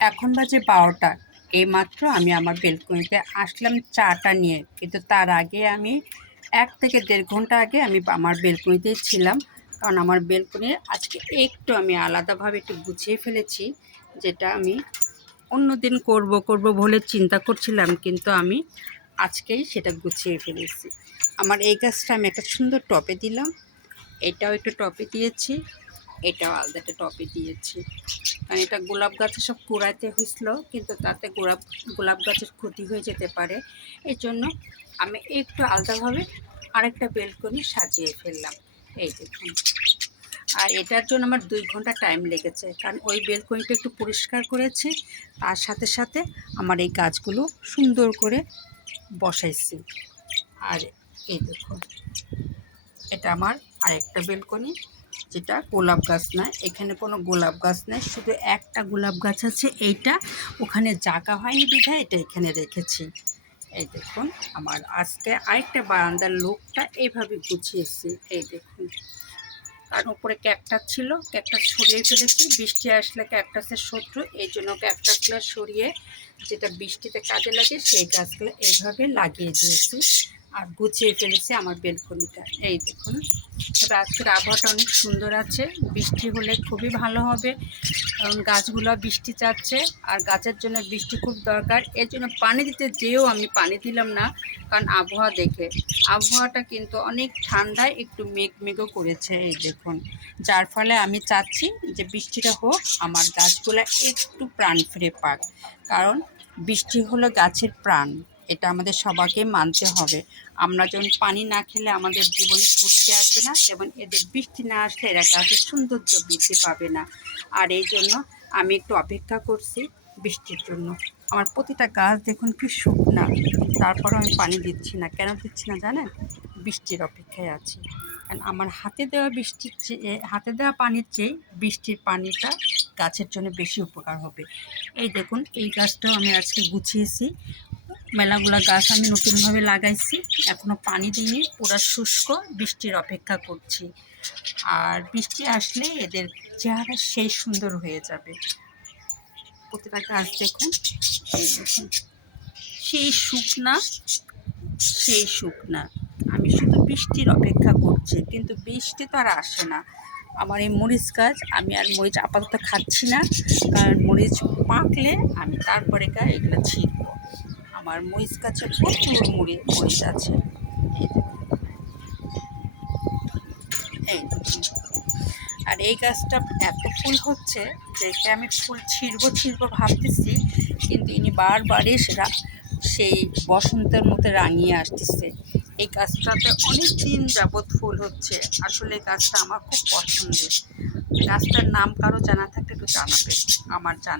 এখন বাজে 12টা। এইমাত্র আমি আমার বেলকনিতে আসলাম চাটা নিয়ে, কিন্তু তার আগে আমি 1 থেকে 1.5 ঘন্টা আগে আমি আমার বেলকনিতেই ছিলাম। কারণ আমার বেলকনির আজকে একটু আমি আলাদাভাবে একটু গুছিয়ে ফেলেছি, যেটা আমি অন্যদিন করব বলে চিন্তা করছিলাম, কিন্তু আমি আজকেই সেটা গুছিয়ে ফেলেছি। আমার এই গাছটা আমি একটা সুন্দর টবে দিলাম, এটাও একটু টবে দিয়েছি, এটাও আলাদা একটা টবে দিয়েছি। কারণ এটা গোলাপ গাছে সব কুড়াইতে হয়েছিল, কিন্তু তাতে গোলাপ গাছের ক্ষতি হয়ে যেতে পারে। এই জন্য আমি একটু আলাদাভাবে আরেকটা বেলকনি সাজিয়ে ফেললাম। এই দেখুন। আর এটার জন্য আমার 2 ঘন্টা টাইম লেগেছে, কারণ ওই বেলকনিটা একটু পরিষ্কার করেছি, তার সাথে সাথে আমার এই গাছগুলো সুন্দর করে বসাইছি। আর এই দেখুন, এটা আমার আরেকটা বেলকনি, যেটা গোলাপ গাছ নয়, এখানে কোনো গোলাপ গাছ নেই, শুধু একটা গোলাপ গাছ আছে। এইটা ওখানে জায়গা হয়নি বিধায় এটা এখানে রেখেছি। এই দেখুন, আমার আজকে আরেকটা বারান্দার লোকটা এইভাবে গুছিয়েছি। এই দেখুন, কারণ উপরে ক্যাকটাস ছিল, ক্যাকটাস সরিয়ে ফেলেছি। বৃষ্টি আসলে ক্যাকটাসের শত্রু, এই জন্য ক্যাকটাসগুলো সরিয়ে যেটা বৃষ্টিতে কাজে লাগে সেই গাছগুলো এইভাবে লাগিয়ে দিয়েছি আর গুছিয়ে ফেলেছি আমার বেলকনিটা। এই দেখুন, তবে আজকের আবহাওয়াটা অনেক সুন্দর আছে, বৃষ্টি হলে খুবই ভালো হবে, কারণ গাছগুলো বৃষ্টি চাচ্ছে আর গাছের জন্য বৃষ্টি খুব দরকার। এর জন্য পানি দিতে যেয়েও আমি পানি দিলাম না, কারণ আবহাওয়া দেখে। আবহাওয়াটা কিন্তু অনেক ঠান্ডায় একটু মেঘও করেছে, এই দেখুন, যার ফলে আমি চাচ্ছি যে বৃষ্টিটা হোক, আমার গাছগুলো একটু প্রাণ ফিরে পাক। কারণ বৃষ্টি হলো গাছের প্রাণ, এটা আমাদের সবাইকে মানতে হবে। আমরা যেমন পানি না খেলে আমাদের জীবনে স্ফূর্তি আসবে না, এবং এদের বৃষ্টি না আসলে এরা গাছের সৌন্দর্য বৃদ্ধি পাবে না। আর এই জন্য আমি একটু অপেক্ষা করছি বৃষ্টির জন্য। আমার প্রতিটা গাছ দেখুন কি শুকনা, তারপরও আমি পানি দিচ্ছি না। কেন দিচ্ছি না জানেন? বৃষ্টির অপেক্ষায় আছি। কারণ আমার হাতে দেওয়া পানির চেয়ে বৃষ্টির পানিটা গাছের জন্য বেশি উপকার হবে। এই দেখুন, এই গাছটাও আমি আজকে গুছিয়েছি। মেলাগুলা গাছ আমি নতুনভাবে লাগাইছি, এখনও পানি দিইনি, পুরা শুষ্ক, বৃষ্টির অপেক্ষা করছি। আর বৃষ্টি আসলে এদের চেহারা সেই সুন্দর হয়ে যাবে। প্রতিটা গাছ দেখুন, এই দেখুন, সেই শুকনা, সেই শুকনা। আমি শুধু বৃষ্টির অপেক্ষা করছি, কিন্তু বৃষ্টি তো আর আসে না। আমার এই মরিচ গাছ, আমি আর মরিচ আপাতত খাচ্ছি না, কারণ মরিচ পাকলে আমি তারপরে এগুলো ছিঁড়ব। আমার মরিচ গাছে প্রচুর মরিচ আছে। এই দেখুন, আর এই গাছটা এত ফুল হচ্ছে যে আমি ফুল ছিঁড়বো ভাবতেছি, কিন্তু ইনি বারবার সেই বসন্তের মতো রাঙিয়ে আসতেছে। এই গাছটাতে অনেক দিন যাবৎ ফুল হচ্ছে। আসলে গাছটা আমার খুব পছন্দের। গাছটার নাম কারো জানা থাকলে একটু জানাবেন, আমার জানা